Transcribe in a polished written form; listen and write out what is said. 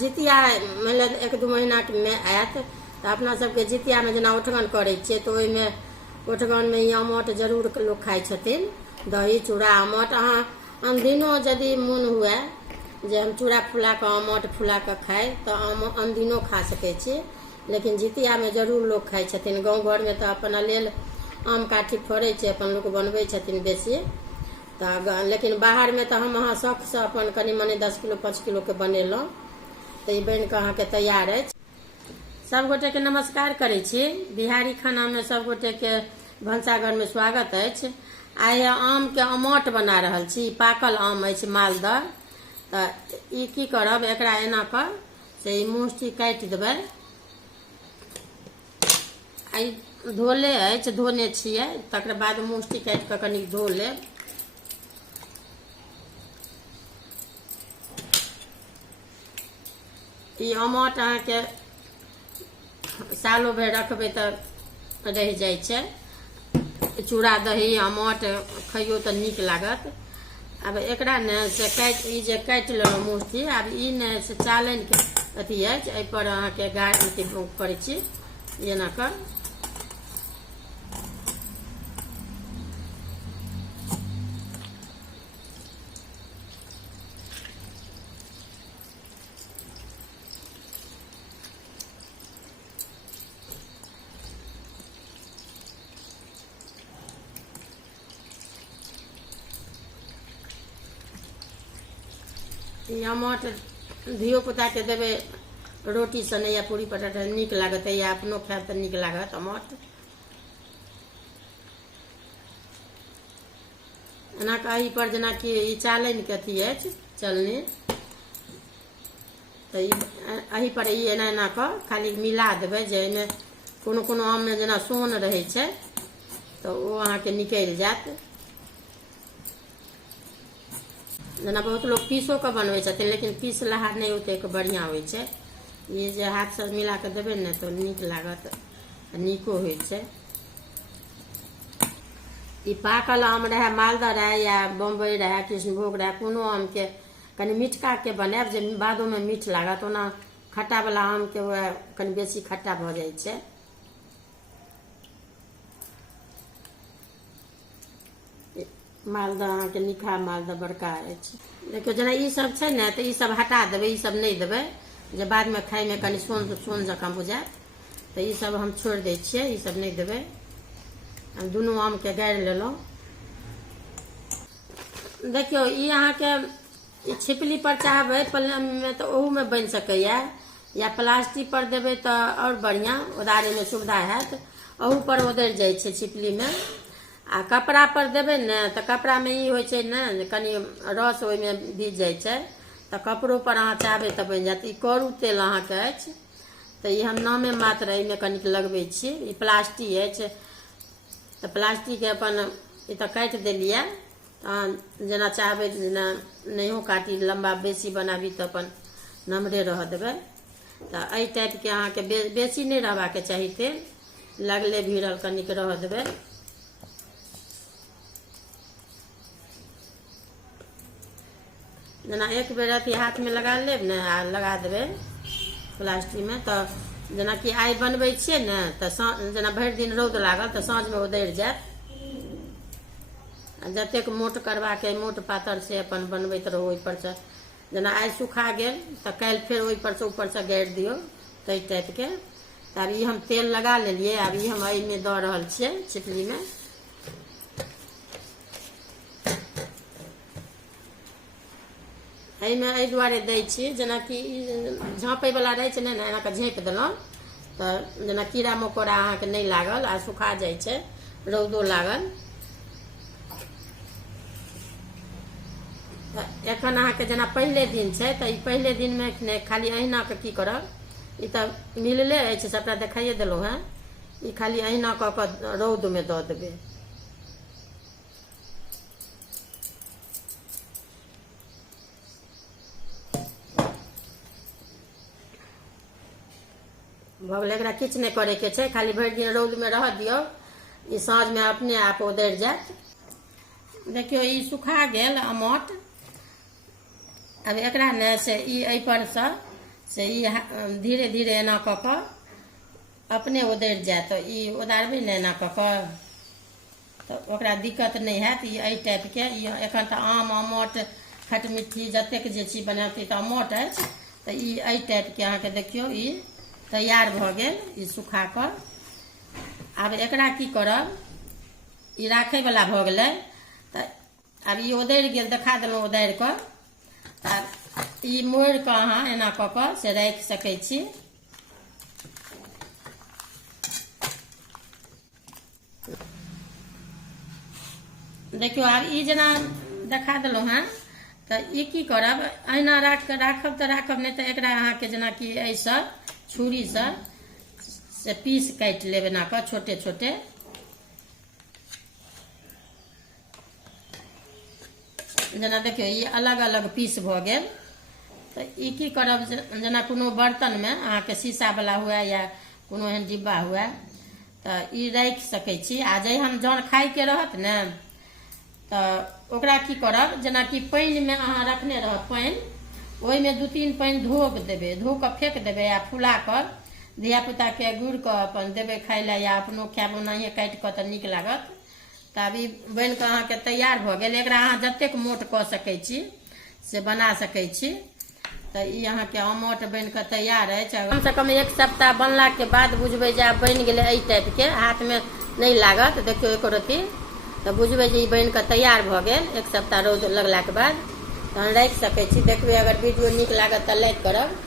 जितिया मतलब 1-2 महीना में आयत तो अपना सबके जितिया में जना ओठगन करे छियै तो ओहिमे ओठगन में ई आमट जरूर लोग खाइ छथिन। दही चूड़ा आमट अहाँ अनदिनो यदि मोन हुए जे हम चूड़ा फुला के आमट फुला के खाए तो अनदिनो खा सकै छी, लेकिन जितिया में जरूर लोग खाइ छथिन। गाँव घर में तो अपन लेल आम काठी फड़ै छै, अपन लोग बनबै छथिन बेसी। तो लेकिन बाहर में तो हम अहाँ शौक से अपन कनी मनी 10 किलो 5 किलो के बनेलहुँ तो ई बन के अहाँ के तैयार अछि। सब गोटे के नमस्कार करै छी। बिहारी खाना में सब गोटे के भनसाघर में स्वागत अछि। आइ आम के अमट बना रहल छी। पाकल आम अछि मालदह। तो ई की करब, एकरा एना कर से ई मुठी काटि देबै। आई धोले अछि, धोने छियै, तकर बाद मुठी काटि के कनी धो लेब। ई अमट अहाँके सालो भरि रखबै तऽ रहि जाइ छै। चूड़ा दही अमट खइयो तऽ नीक लागत। अब एकरा ने से काटि ई जे काटि लेलहुँ मुठी, आब ई ने से चालनि के अथी अछि, एहि पर अहाँके गाढ़ करै छी एना कर। ई अमट धियो पुता के देबै रोटी सने या पूरी पटाटा नीक लागत, या अपनो खायब तऽ नीक लागत अमट। एना कही पर जेनाकि ई चालनि के अथी अछि चलनी, तो एही पर ई एना एना कऽ खाली मिला देबै जे एहिमे कोनो कोनो आम में जेना सोन रहै छै तो ओ अहाँके निकलि जायत। जना बहुत लोग पीसो के बनबै छथिन, लेकिन पीसलाहा नहीं ओतेक बढ़िया होइ छै। ये जे हाथ से मिला के देबै ने तो नीक लागत, नीको होइ छै। ई पाकल आम रहे, मालदह रहे या बम्बई रहे, कृष्णभोग रहे, कोनो आम के कनी मिठका के बनायब जे बादो में मीठ लागत। ओना खट्टा वाला आम के वह कनी बेसी खट्टा भ जाइ छै। मालदह अहाँके निकहा मालदह बड़का अछि। देखियो जेना ई सब छै ने तो ई सब हटा देबै, ई सब नहीं देबै जे बाद में खाए में कनी सोन सोन जकाँ बुझायत, तो ई सब हम छोड़ दै छियै, ई सब नहीं देबै। हम दुनू आम के गाड़ि लेलहुँ। देखियो ई अहाँके छिपली पर चाहबै में तो ओहू में बन सकैया, या प्लास्टिक पर देबै तो और बढ़िया उदारे में सुविधा हैत। ओहू पर उधर जाइ छै छिपली में। आ कपड़ा पर देबै ने तो कपड़ा में ई होइ छै ने कनी रस ओहि में भीज जाइ छै, तो कपड़ो पर अहाँ चाहबै तऽ बनि जायत। ई करू तेल अहाँके अछि, तो ई हम नामे मात्र एहिमे कनिक लगबै छी। ई प्लास्टिक अछि तो प्लास्टिक के अपन ई तो काटि देलियै। जेना चाहबै जेना नहियो काटी, लम्बा बेसी बनाबी तो अपन नमरे रह देबै। तो एहि टाइप के अहाँके बेसी नहीं रहबाक चाही तेल, लगले भिड़ल कनिक रह देबै। जना एक बेर अथी हाथ में लगा लेब ने आ लगा देबै प्लास्टिक में, तो जेना कि आइ बनबै छियै ने तो जना भरि दिन रौद लागल तो साँझ में उतरि जायत। जतेक मोट करबाक है मोट पातर से अपन बनबैत रहू। ओहि पर से जना आइ सुखा गेल तो काल्हि फेर ओहि पर से ऊपर से गाड़ि दियौ ताहि टाइप के। तो अब ई हम तेल लगा लेलियै, अब ई हम एहि में दऽ रहल छियै छिपली में। एहिमे एहि दुआरे दै छी जेनाकि झाँपै वाला रहै छै ने, एना कऽ झाँपि देलहुँ तो जेना कीड़ा मकोड़ा अहाँके नहीं लागल आ सुखा जाइ छै, रौदो लागल। एखन अहाँके जना पहिले दिन छै तो ई पहिले दिन में खाली अहिना के की करब, ई तो मिलले अछि सबटा देखाइए देलहुँ हैं। ई खाली अहिना कऽ के रौद में दऽ देबै। भऽ गेलै, एकरा किछु नहीं करे के छै, खाली भरि दिन रौद में रह दियौ। ई साँझ में अपने आप उतरि जायत। देखियो ई सुखा गेल अमट। अब एकरा ने से ई एहि पर से से ई धीरे धीरे एना कऽ कऽ अपने उधरि जाए। तऽ ई उदारबै ने एना कऽ कऽ तऽ ओकरा दिक्कत नहि हैत। ई एहि टाइपके ई एखन तऽ आम अमोट खटमिट्ठी जतेक जे चीज बनाती तऽ अमोट अछि। तऽ ई एहि टाइपके अहाँके देखियौ ई तैयार भऽ गेल ई सुखा कऽ। आब एकरा की करब, ई राखैवला भऽ गेलै। तऽ आब ई उधरि गेल, देखा देलहुँ उधारि कऽ। तऽ ई मोड़ि कऽ अहाँ एना कऽ कऽ से राखि सकै छी। देखियौ आब ई जेना देखा देलहुँ हेँ। तऽ ई की करब, अहिना राखब तऽ राखब, नहि तऽ एकरा अहाँके जेनाकि एहिसँ छुरीसँ से पीस काटि लेब एना कऽ छोटे छोटे। जेना देखियौ ई अलग अलग पीस भऽ गेल। तऽ ई की करब, जेना कोनो बर्तनमे अहाँके शीशावला हुए या कोनो एहन डिब्बा हुए तऽ ई राखि सकै छी। आ जहन खाइके रहत ने तऽ ओकरा की करब, जेनाकि पानिमे अहाँ रखने रहब पानि, ओहिमे 2-3 पानि धोक देबै, धो कऽ फेक देबै आ फुला कऽ धियापुताके गुड़ि कऽ अपन देबै खाइ लए या अपनो खायब ओनाहिए काटि कऽ तऽ नीक लागत। तऽ आब ई बनि कऽ अहाँके तैयार भऽ गेल। एकरा अहाँ जतेक मोट कऽ सकै छी से बना सकै छी। तऽ ई अहाँके अमोट बनि कऽ तैयार अछि। कमसँ कम 1 सप्ताह बनलाके बाद बुझबै जे आब बनि गेलै एहि टाइपके, हाथमे नहि लागत। देखियौ एको रत्ती, तऽ बुझबै जे ई बनि कऽ तैयार भऽ गेल। 1 सप्ताह रौद लगलाके बाद तहन राखि सकै छी। देखबै अगर वीडियो नीक लागत तऽ लाइक करब।